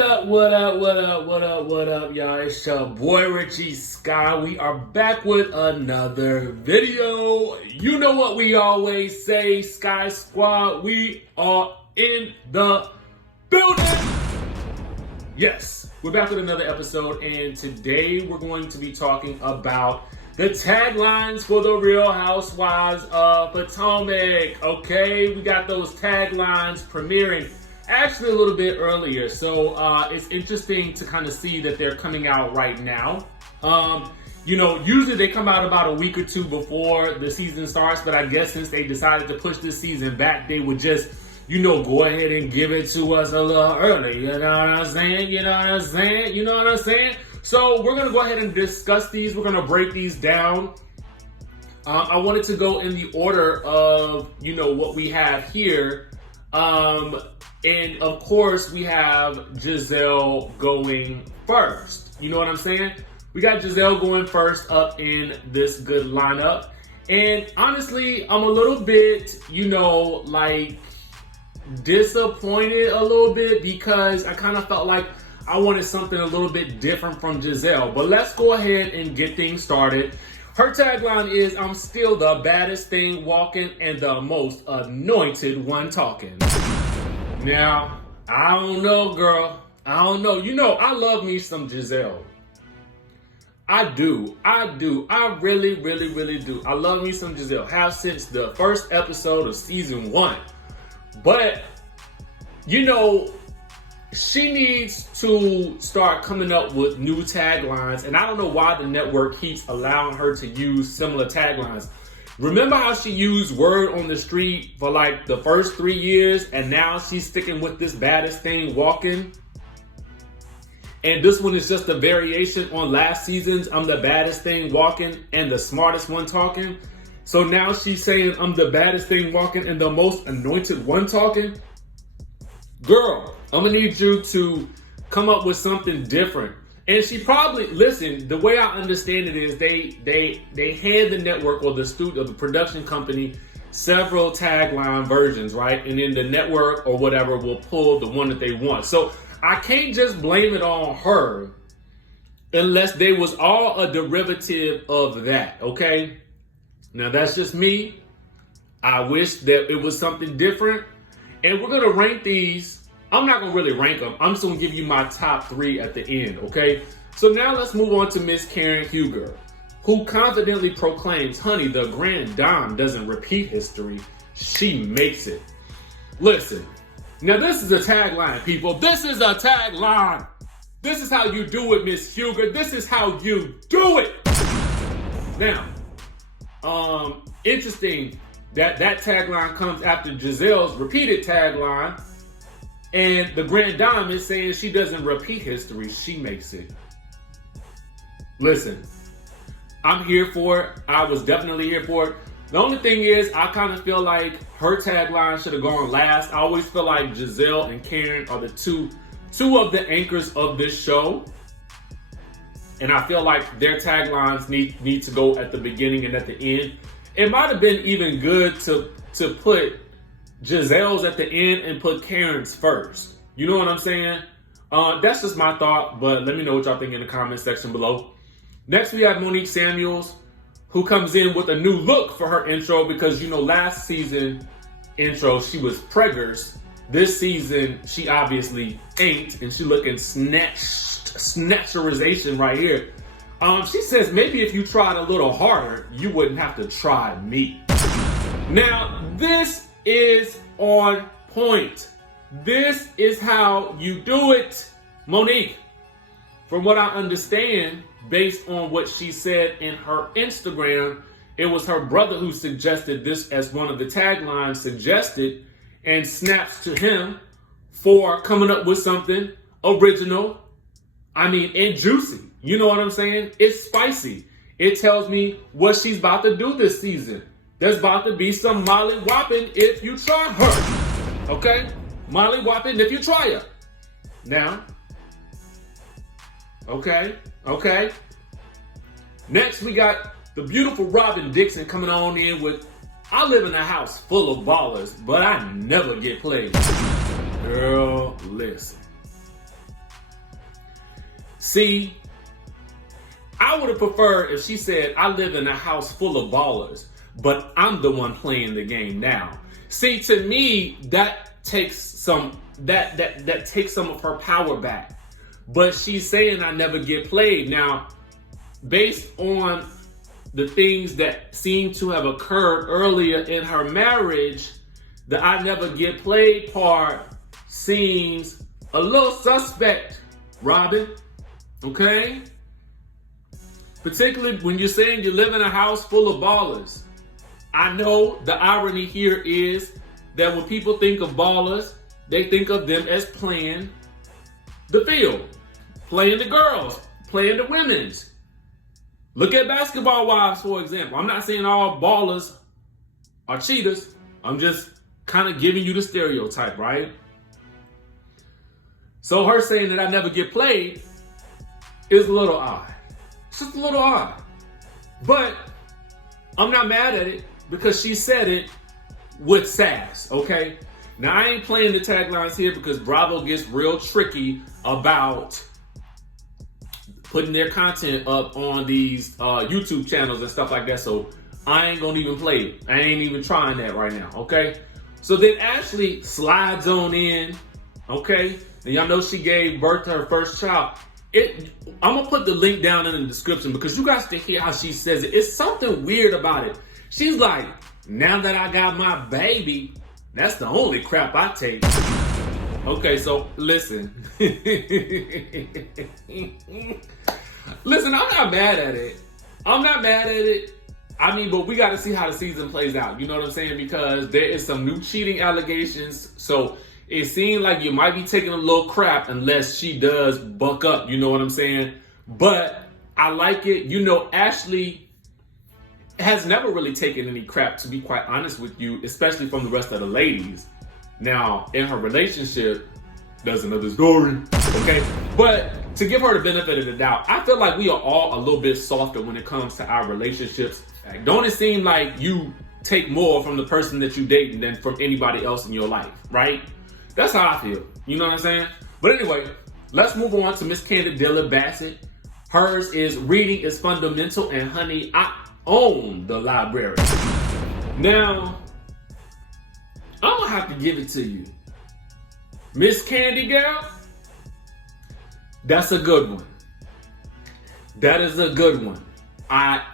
What up, y'all? It's your boy Richie Sky. We are back with another video. You know what we always say, Sky Squad. We are in the building. Yes, we're back with another episode, and today we're going to be talking about the taglines for the Real Housewives of Potomac. Okay, we got those taglines premiering actually a little bit earlier, so it's interesting to kind of see that they're coming out right now. You know, usually they come out about a week or two before the season starts, but I guess since they decided to push this season back, they would just, you know, go ahead and give it to us a little early. You know what I'm saying? You know what I'm saying? You know what I'm saying? So we're gonna go ahead and discuss these. We're gonna break these down. I wanted to go in the order of, you know, what we have here. And of course, we have Gizelle going first. You know what I'm saying? We got Gizelle going first up in this good lineup. And honestly, I'm a little bit, you know, like disappointed a little bit because I kind of felt like I wanted something a little bit different from Gizelle. But let's go ahead and get things started. Her tagline is, "I'm still the baddest thing walking and the most anointed one talking." Now, I don't know, girl. I don't know. You know, I love me some Gizelle. I do. I really do. I love me some Gizelle. Have since the first episode of season 1. But, you know, she needs to start coming up with new taglines. And I don't know why the network keeps allowing her to use similar taglines. Remember how she used Word on the Street for like the first 3 years, and now she's sticking with this baddest thing walking? And this one is just a variation on last season's "I'm the baddest thing walking and the smartest one talking." So now she's saying, "I'm the baddest thing walking and the most anointed one talking." Girl, I'm gonna need you to come up with something different. And she probably, listen, the way I understand it is they hand the network or the studio, the production company, several tagline versions, right? And then the network or whatever will pull the one that they want. So I can't just blame it on her unless they was all a derivative of that, okay? Now that's just me. I wish that it was something different. And we're gonna rank these. I'm not going to really rank them. I'm just going to give you my top 3 at the end, okay? So now let's move on to Miss Karen Huger, who confidently proclaims, "Honey, the grand dame doesn't repeat history. She makes it." Listen, now this is a tagline, people. This is a tagline. This is how you do it, Miss Huger. This is how you do it. Now, interesting that tagline comes after Gizelle's repeated tagline. And the grand dame is saying she doesn't repeat history, she makes it. Listen, I'm here for it. I was definitely here for it. The only thing is, I kind of feel like her tagline should have gone last. I always feel like Gizelle and Karen are the two of the anchors of this show. And I feel like their taglines need to go at the beginning and at the end. It might have been even good to put Gizelle's at the end and put Karen's first. You know what I'm saying? That's just my thought, but let me know what y'all think in the comment section below. Next, we have Monique Samuels, who comes in with a new look for her intro because, you know, last season intro, she was preggers. This season, she obviously ain't, and she looking snatcherization right here. She says, "Maybe if you tried a little harder, you wouldn't have to try me." Now, this is on point. This is how you do it, Monique. From what I understand, based on what she said in her Instagram, it was her brother who suggested this as one of the taglines suggested, and snaps to him for coming up with something original, and juicy. You know what I'm saying? It's spicy. It tells me what she's about to do this season. There's about to be some molly whopping if you try her. Okay? Molly whopping if you try her. Now. Okay. Next, we got the beautiful Robyn Dixon coming on in with, "I live in a house full of ballers, but I never get played." Girl, listen. See, I would have preferred if she said, I live in a house full of ballers, but I'm the one playing the game now. See, to me, that takes some that takes some of her power back. But she's saying I never get played. Now, based on the things that seem to have occurred earlier in her marriage, the I never get played part seems a little suspect, Robyn. Okay? Particularly when you're saying you live in a house full of ballers. I know the irony here is that when people think of ballers, they think of them as playing the field, playing the girls, playing the women's. Look at Basketball Wives, for example. I'm not saying all ballers are cheaters. I'm just kind of giving you the stereotype, right? So her saying that I never get played is a little odd. It's just a little odd. But I'm not mad at it because she said it with sass, okay? Now, I ain't playing the taglines here because Bravo gets real tricky about putting their content up on these YouTube channels and stuff like that. So I ain't gonna even play it. I ain't even trying that right now, okay? So then Ashley slides on in, okay? And y'all know she gave birth to her first child. I'm gonna put the link down in the description because you guys can hear how she says it. It's something weird about it. She's like, now that I got my baby, that's the only crap I take. Okay, so listen. Listen, I'm not mad at it. I'm not mad at it. I mean, but we got to see how the season plays out. You know what I'm saying? Because there is some new cheating allegations. So it seems like you might be taking a little crap unless she does buck up. You know what I'm saying? But I like it. You know, Ashley has never really taken any crap, to be quite honest with you, especially from the rest of the ladies. Now, in her relationship, that's another story, okay? But to give her the benefit of the doubt, I feel like we are all a little bit softer when it comes to our relationships. Don't it seem like you take more from the person that you date than from anybody else in your life, right? That's how I feel. You know what I'm saying? But anyway, let's move on to Miss Kandi Dillard Bassett. Hers is reading is fundamental, and honey, I own the library. Now, I'm gonna have to give it to you. Miss Kandi girl, that's a good one. That is a good one.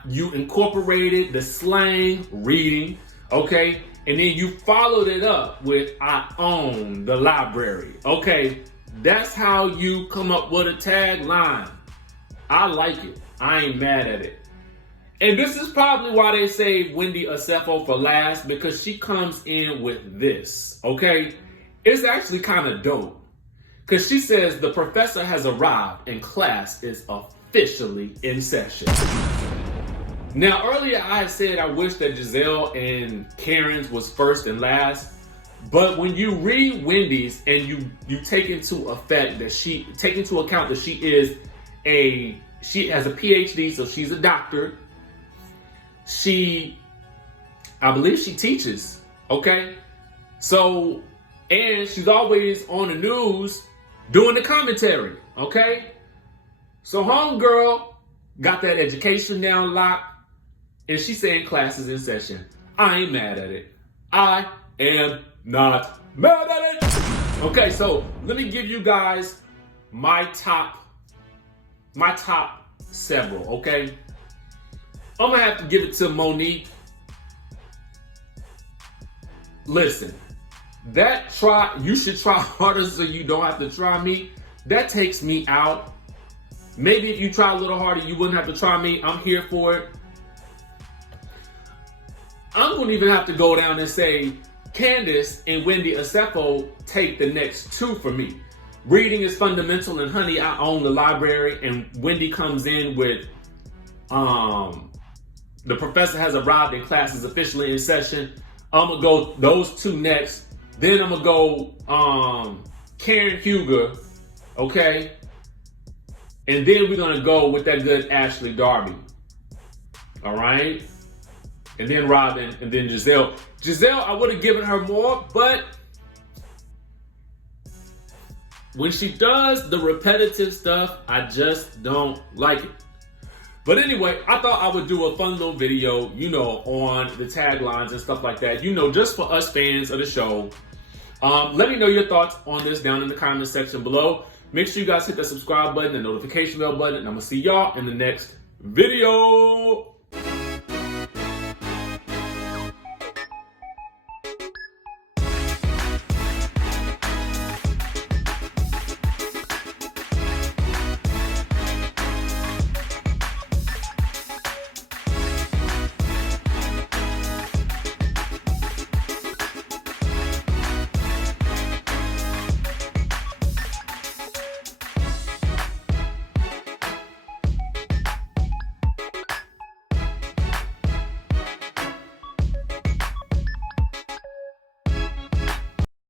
You incorporated the slang reading, okay? And then you followed it up with I own the library. Okay, that's how you come up with a tagline. I like it. I ain't mad at it. And this is probably why they saved Wendy Acefo for last, because she comes in with this, okay? It's actually kind of dope. Because she says the professor has arrived and class is officially in session. Now, earlier I had said I wish that Gizelle and Karen's was first and last. But when you read Wendy's and you take into account that she has a PhD, so she's a doctor. I believe she teaches, okay? So, and she's always on the news doing the commentary, okay? So homegirl got that education down locked, and she's saying classes in session. I ain't mad at it. I am not mad at it. Okay, so let me give you guys my top several, okay? I'm gonna have to give it to Monique. Listen, you should try harder so you don't have to try me. That takes me out. Maybe if you try a little harder, you wouldn't have to try me. I'm here for it. I'm gonna even have to go down and say Candiace and Wendy Acefo take the next two for me. Reading is fundamental, and honey, I own the library. And Wendy comes in with the professor has arrived and class is officially in session. I'm gonna go those two next. Then I'm gonna go Karen Huger, okay? And then we're gonna go with that good Ashley Darby. All right? And then Robyn, and then Gizelle. Gizelle, I would have given her more, but when she does the repetitive stuff, I just don't like it. But anyway, I thought I would do a fun little video, you know, on the taglines and stuff like that, you know, just for us fans of the show. Let me know your thoughts on this down in the comment section below. Make sure you guys hit that subscribe button and notification bell button, and I'm going to see y'all in the next video.